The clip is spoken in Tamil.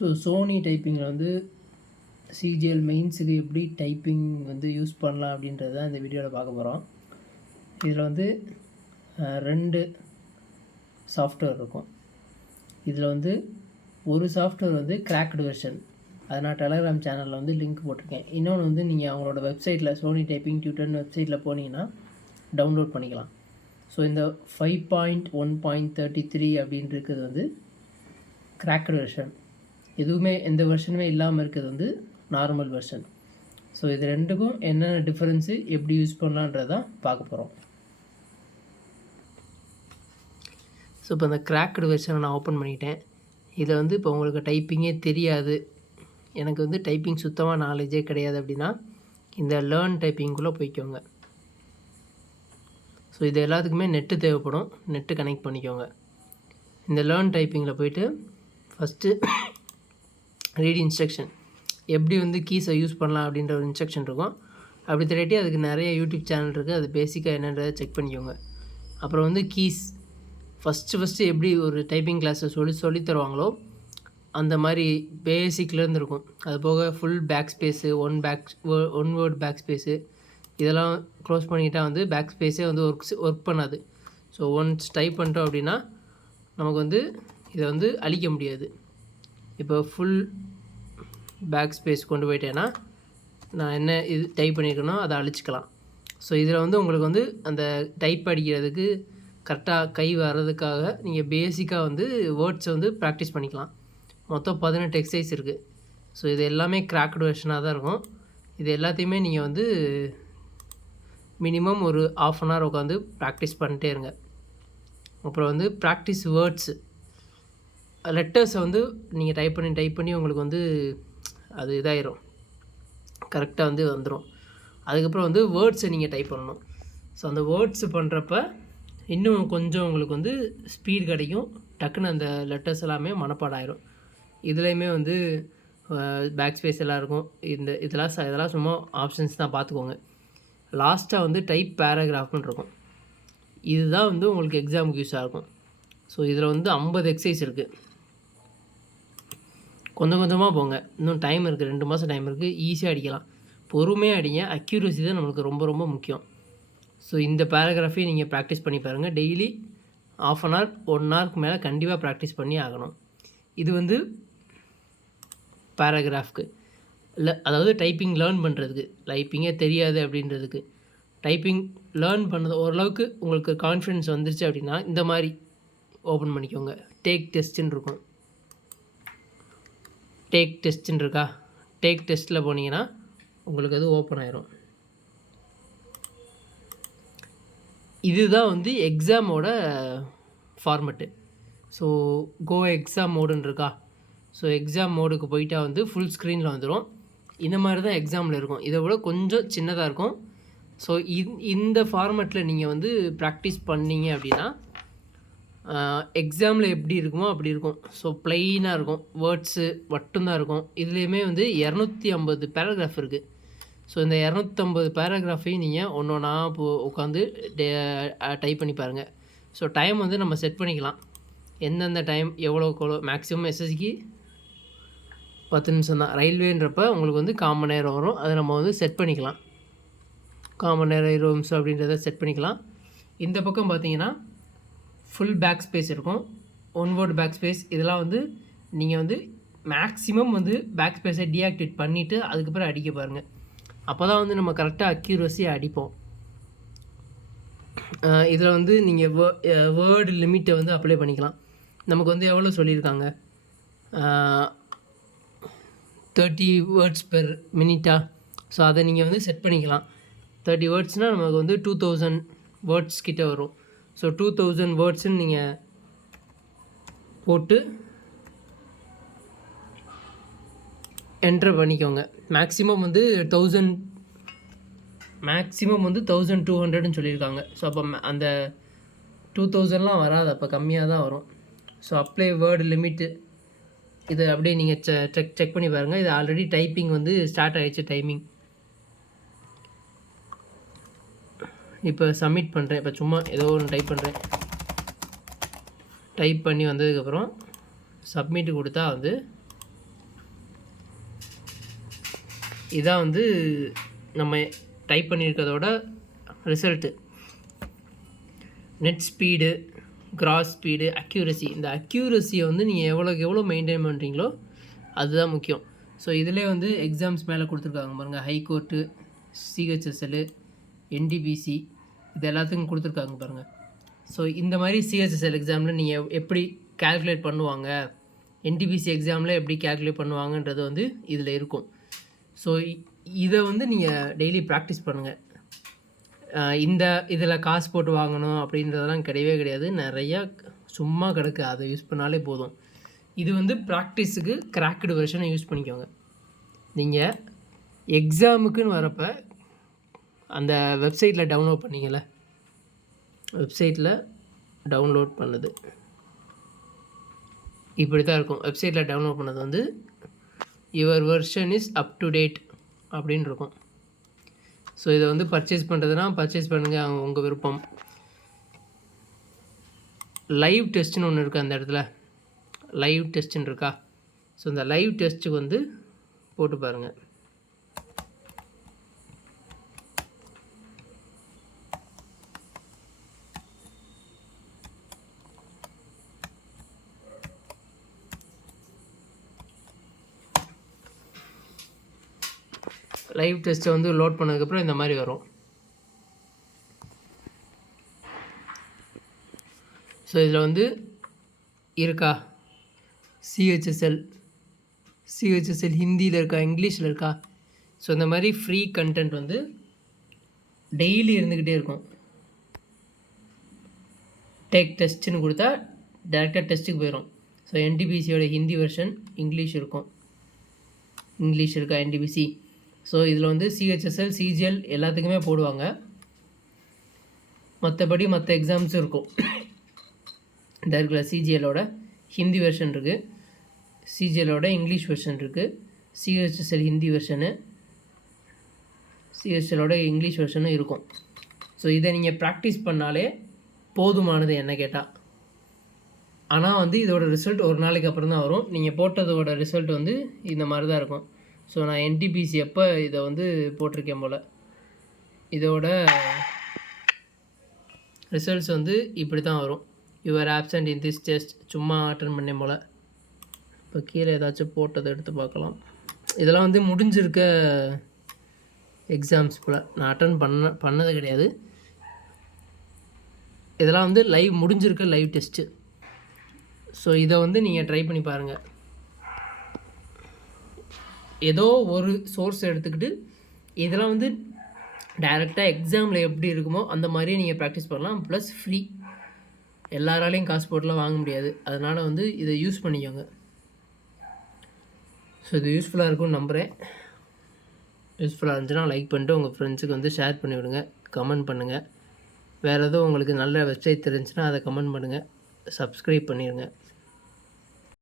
ஸோ சோனி டைப்பிங்கில் வந்து CGL மெயின்ஸுக்கு எப்படி டைப்பிங் வந்து யூஸ் பண்ணலாம் அப்படின்றது தான் இந்த வீடியோவில் பார்க்க போகிறோம். இதில் வந்து 2 சாஃப்ட்வேர் இருக்கும். இதில் வந்து ஒரு சாஃப்ட்வேர் வந்து கிராக்டு வெர்ஷன், அதை நான் டெலகிராம் சேனலில் வந்து லிங்க் போட்டிருக்கேன். இன்னொன்று வந்து நீங்கள் அவங்களோட வெப்சைட்டில் சோனி டைப்பிங் டியூட்டர்னு வெப்சைட்டில் போனீங்கன்னா டவுன்லோட் பண்ணிக்கலாம். ஸோ இந்த 5.1.33 அப்படின்னு இருக்கிறது வந்து கிராக்டு வெர்ஷன். எதுவுமே எந்த வெர்ஷனுமே இல்லாமல் இருக்கிறது வந்து நார்மல் வெர்ஷன். ஸோ இது ரெண்டுக்கும் என்னென்ன டிஃப்ரென்ஸு, எப்படி யூஸ் பண்ணலான்றதான் பார்க்க போகிறோம். ஸோ இப்போ இந்த கிராக்டு வெர்ஷனை நான் ஓப்பன் பண்ணிட்டேன். இதில் வந்து இப்போ உங்களுக்கு டைப்பிங்கே தெரியாது, எனக்கு வந்து டைப்பிங் சுத்தமாக நாலேஜே கிடையாது அப்படின்னா இந்த லேர்ன் டைப்பிங்குள்ளே போய்க்கோங்க. ஸோ இது எல்லாத்துக்குமே நெட்டு தேவைப்படும், நெட்டு கனெக்ட் பண்ணிக்கோங்க. இந்த லேர்ன் டைப்பிங்கில் போய்ட்டு ஃபஸ்ட்டு ரீட் இன்ஸ்ட்ரக்ஷன், எப்படி வந்து கீஸை யூஸ் பண்ணலாம் அப்படின்ற ஒரு இன்ஸ்ட்ரக்ஷன் இருக்கும். அப்படி தெரியாட்டி அதுக்கு நிறைய யூடியூப் சேனல் இருக்குது, அது பேசிக்காக என்னன்றதை செக் பண்ணிக்கோங்க. அப்புறம் வந்து கீஸ் ஃபஸ்ட்டு எப்படி ஒரு டைப்பிங் கிளாஸை சொல்லி தருவாங்களோ அந்த மாதிரி பேசிக்லேருந்து இருக்கும். அது போக full back space, one word back space இதெல்லாம் க்ளோஸ் பண்ணிக்கிட்டால் வந்து பேக் ஸ்பேஸே வந்து ஒர்க் பண்ணாது. ஸோ ஒன்ஸ் டைப் பண்ணிட்டோம் அப்படின்னா நமக்கு வந்து இதை வந்து அழிக்க முடியாது. இப்போ ஃபுல் பேக் ஸ்பேஸ் கொண்டு போயிட்டேன்னா நான் என்ன இது டைப் பண்ணியிருக்கேனோ அதை அழிச்சிக்கலாம். ஸோ இதில் வந்து உங்களுக்கு வந்து அந்த டைப் அடிக்கிறதுக்கு கரெக்டாக கை வர்றதுக்காக நீங்கள் பேசிக்காக வந்து வேர்ட்ஸை வந்து ப்ராக்டிஸ் பண்ணிக்கலாம். மொத்தம் 18 எக்ஸசைஸ் இருக்குது. ஸோ இது எல்லாமே கிராக்டு வெர்ஷனாக தான் இருக்கும். இது எல்லாத்தையுமே நீங்கள் வந்து மினிமம் ஒரு 1/2 hour உட்காந்து ப்ராக்டிஸ் பண்ணிட்டே இருங்க. அப்புறம் வந்து ப்ராக்டிஸ் வேர்ட்ஸு, லெட்டர்ஸை வந்து நீங்கள் டைப் பண்ணி உங்களுக்கு வந்து அது இதாயிரும், கரெக்டாக வந்து வந்துடும். அதுக்கப்புறம் வந்து வேர்ட்ஸை நீங்கள் டைப் பண்ணணும். ஸோ அந்த வேர்ட்ஸு பண்ணுறப்ப இன்னும் கொஞ்சம் உங்களுக்கு வந்து ஸ்பீட் கிடைக்கும், டக்குன்னு அந்த லெட்டர்ஸ் எல்லாமே மனப்பாடம் ஆயிரும். இதுலேயுமே வந்து பேக் ஸ்பேஸ் எல்லாம் இருக்கும். இதெல்லாம் சும்மா ஆப்ஷன்ஸ் தான், பார்த்துக்கோங்க. லாஸ்ட்டாக வந்து டைப் பேராகிராஃப்னு இருக்கும். இதுதான் வந்து உங்களுக்கு எக்ஸாமுக்கு யூஸ் ஆகும். ஸோ இதில் வந்து 50 எக்ஸசைஸ் இருக்குது. கொஞ்சமாக போங்க, இன்னும் டைம் இருக்குது, 2 மாதம் டைம் இருக்குது, ஈஸியாக அடிக்கலாம். பொறுமையாக அடிங்க, அக்யூரசி தான் நம்மளுக்கு ரொம்ப ரொம்ப முக்கியம். ஸோ இந்த பேராகிராஃபையும் நீங்கள் ப்ராக்டிஸ் பண்ணி பாருங்கள். டெய்லி 1/2 hour 1 hourக்கு மேலே கண்டிப்பாக ப்ராக்டிஸ் பண்ணி ஆகணும். இது வந்து பேராகிராஃப்க்கு இல்லை, அதாவது டைப்பிங் லேர்ன் பண்ணுறதுக்கு. டைப்பிங்கே தெரியாது அப்படின்றதுக்கு டைப்பிங் லேர்ன் பண்ணது ஓரளவுக்கு உங்களுக்கு கான்ஃபிடென்ஸ் வந்துருச்சு அப்படின்னா இந்த மாதிரி ஓப்பன் பண்ணிக்கோங்க. டேக் டெஸ்ட்டுன்னு இருக்கும். டேக் டெஸ்ட்டுன்னு இருக்கா, டேக் டெஸ்ட்டில் போனீங்கன்னா உங்களுக்கு அது ஓப்பன் ஆயிரும். இதுதான் வந்து எக்ஸாமோட ஃபார்மெட்டு. ஸோ கோ எக்ஸாம் மோடுன்னு இருக்கா, ஸோ எக்ஸாம் மோடுக்கு போயிட்டா வந்து ஃபுல் ஸ்க்ரீனில் வந்துடும். இந்த மாதிரி தான் எக்ஸாமில் இருக்கும், இதை விட கொஞ்சம் சின்னதாக இருக்கும். ஸோ இந்த ஃபார்மெட்டில் நீங்கள் வந்து ப்ராக்டிஸ் பண்ணிங்க அப்படின்னா எக்ஸாமில் எப்படி இருக்குமோ அப்படி இருக்கும். ஸோ ப்ளைனாக இருக்கும், வேர்ட்ஸு மட்டும்தான் இருக்கும். இதுலேயுமே வந்து 250 பேராகிராஃப் இருக்குது. ஸோ இந்த 250 பேராகிராஃபையும் நீங்கள் ஒன்றா உட்காந்து டைப் பண்ணி பாருங்கள். ஸோ டைம் வந்து நம்ம செட் பண்ணிக்கலாம், எந்தெந்த டைம் எவ்வளோ மேக்ஸிமம். SSCக்கு 10 நிமிஷம் தான். ரயில்வேன்றப்ப உங்களுக்கு வந்து 1/4 மணி நேரம் வரும், அதை நம்ம வந்து செட் பண்ணிக்கலாம். 1/4 மணி நேரம் 20 நிமிஷம் அப்படின்றத செட் பண்ணிக்கலாம். இந்த பக்கம் பார்த்தீங்கன்னா ஃபுல் பேக் ஸ்பேஸ் இருக்கும், ஒன் வேர்ட் பேக் ஸ்பேஸ். இதெல்லாம் வந்து நீங்கள் வந்து மேக்ஸிமம் வந்து பேக் ஸ்பேஸை டீஆக்டிவேட் பண்ணிவிட்டு அதுக்கப்புறம் அடிக்க பாருங்கள். அப்போ தான் வந்து நம்ம கரெக்டாக அக்யூரஸியாக அடிப்போம். இதில் வந்து நீங்கள் வேர்டு லிமிட்டை வந்து அப்ளை பண்ணிக்கலாம். நமக்கு வந்து எவ்வளோ சொல்லியிருக்காங்க, 30 வேர்ட்ஸ் பெர் மினிட்டா. ஸோ அதை நீங்கள் வந்து செட் பண்ணிக்கலாம். 30 வேர்ட்ஸ்னால் நமக்கு வந்து 2000 வேர்ட்ஸ் கிட்டே வரும். ஸோ 2000 வேர்ட்ஸுன்னு நீங்கள் போட்டு என்ட்ரு பண்ணிக்கோங்க. மேக்ஸிமம் வந்து 1200ன்னு சொல்லியிருக்காங்க. ஸோ அப்போ அந்த 2000லாம் வராது, அப்போ கம்மியாக தான் வரும். ஸோ அப்ளை வேர்டு லிமிட்டு, இதை அப்படியே நீங்கள் செக் பண்ணி பாருங்கள். இது ஆல்ரெடி டைப்பிங் வந்து ஸ்டார்ட் ஆகிடுச்சு, டைமிங். இப்போ சப்மிட் பண்ணுறேன். இப்போ சும்மா ஏதோ ஒன்று டைப் பண்ணுறேன். டைப் பண்ணி வந்ததுக்கப்புறம் சப்மிட் கொடுத்தா வந்து இதான் வந்து நம்ம டைப் பண்ணியிருக்கிறதோட result. Net speed, gross speed, accuracy. இந்த அக்யூரசியை வந்து நீங்கள் எவ்வளோக்கு எவ்வளோ மெயின்டைன் பண்ணுறீங்களோ அதுதான் முக்கியம். ஸோ இதிலே வந்து எக்ஸாம்ஸ் மேலே கொடுத்துருக்காங்க பாருங்கள். ஹைகோர்ட்டு, சிஹெச்எஸ்எல், என்டிபிசி, இது எல்லாத்துக்கும் கொடுத்துருக்காங்க பாருங்கள். ஸோ இந்த மாதிரி சிஹெச்எஸ்எல் எக்ஸாமில் நீங்கள் எப்படி கேல்குலேட் பண்ணுவாங்க, என்டிபிசி எக்ஸாமில் எப்படி கேல்குலேட் பண்ணுவாங்கன்றது வந்து இதில் இருக்கும். ஸோ இதை வந்து நீங்கள் டெய்லி ப்ராக்டிஸ் பண்ணுங்கள். இந்த இதில் காசு போட்டு வாங்கணும் அப்படின்றதெல்லாம் கிடையவே கிடையாது. நிறையா சும்மா கிடக்கு, அதை யூஸ் பண்ணாலே போதும். இது வந்து ப்ராக்டிஸுக்கு கிராக்டு வெர்ஷனை யூஸ் பண்ணிக்கோங்க. நீங்கள் எக்ஸாமுக்குன்னு வரப்போ அந்த வெப்சைட்டில் டவுன்லோட் பண்ணிங்கள்ல, வெப்சைட்டில் டவுன்லோட் பண்ணது இப்படி தான் இருக்கும். வெப்சைட்டில் டவுன்லோட் பண்ணது வந்து your version is up to date அப்படின்னு இருக்கும். ஸோ இதை வந்து பர்ச்சேஸ் பண்ணுறதுனா பர்ச்சேஸ் பண்ணுங்கள், அவங்க உங்கள் விருப்பம். லைவ் டெஸ்ட்டுன்னு ஒன்று இருக்குது அந்த இடத்துல, லைவ் டெஸ்ட்டுன்னு இருக்கா. ஸோ இந்த லைவ் டெஸ்ட்டுக்கு வந்து போட்டு பாருங்கள். லைவ் டெஸ்ட்டை வந்து லோட் பண்ணதுக்கப்புறம் இந்த மாதிரி வரும். ஸோ இதில் வந்து இருக்கா சிஹெச்எஸ்எல் ஹிந்தியில் இருக்கா, இங்கிலீஷில் இருக்கா. ஸோ இந்த மாதிரி ஃப்ரீ கண்டென்ட் வந்து டெய்லி இருந்துக்கிட்டே இருக்கும். டேக் டெஸ்ட்டுன்னு கொடுத்தா டேரெக்டாக டெஸ்ட்டுக்கு போயிடும். ஸோ என்டிபிசியோட ஹிந்தி வெர்ஷன், இங்கிலீஷ் இருக்கும். இங்கிலீஷ் இருக்கா என்டிபிசி. ஸோ இதில் வந்து சிஹெச்எஸ்எல், சிஜிஎல் எல்லாத்துக்குமே போடுவாங்க. மற்றபடி மற்ற எக்ஸாம்ஸும் இருக்கும். இந்த இருக்கிற சிஜிஎலோட ஹிந்தி வெர்ஷன் இருக்குது, சிஜிஎலோட இங்கிலீஷ் வெர்ஷன் இருக்குது, சிஹெச்எஸ்எல் ஹிந்தி வெர்ஷனு, சிஹெச்எலோட இங்கிலீஷ் வெர்ஷனும் இருக்கும். ஸோ இதை நீங்கள் ப்ராக்டிஸ் பண்ணாலே போதுமானது என்ன கேட்டால். ஆனால் வந்து இதோட ரிசல்ட் ஒரு நாளைக்கு அப்புறம் தான் வரும். நீங்கள் போட்டதோட ரிசல்ட் வந்து இந்த மாதிரி தான் இருக்கும். ஸோ நான் என்டிபிசி அப்போ இதை வந்து போட்டிருக்கேன் போல். இதோட ரிசல்ட்ஸ் வந்து இப்படி தான் வரும். Your absent in this test, சும்மா அட்டன் பண்ணேன் போல். இப்போ கீழே ஏதாச்சும் போட்டதை எடுத்து பார்க்கலாம். இதெல்லாம் வந்து முடிஞ்சிருக்க எக்ஸாம்ஸ் போல். நான் அட்டன் பண்ணது கிடையாது. இதெல்லாம் வந்து முடிஞ்சிருக்க லைவ் டெஸ்ட்டு. ஸோ இதை வந்து நீங்கள் ட்ரை பண்ணி பாருங்கள். ஏதோ ஒரு சோர்ஸ் எடுத்துக்கிட்டு இதெல்லாம் வந்து டைரெக்டாக எக்ஸாமில் எப்படி இருக்குமோ அந்த மாதிரியே நீங்கள் ப்ராக்டிஸ் பண்ணலாம். ப்ளஸ் ஃப்ரீ, எல்லாராலையும் காசு போட்டுலாம் வாங்க முடியாது. அதனால் வந்து இதை யூஸ் பண்ணிக்கோங்க. ஸோ இது யூஸ்ஃபுல்லாக இருக்கும்னு நம்புகிறேன். யூஸ்ஃபுல்லாக இருந்துச்சுன்னா லைக் பண்ணிட்டு உங்கள் ஃப்ரெண்ட்ஸுக்கு வந்து ஷேர் பண்ணிவிடுங்க, கமெண்ட் பண்ணுங்கள். வேறு எதுவும் உங்களுக்கு நல்ல வெப்சைட் தெரிஞ்சுன்னா அதை கமெண்ட் பண்ணுங்கள், சப்ஸ்கிரைப் பண்ணிடுங்க.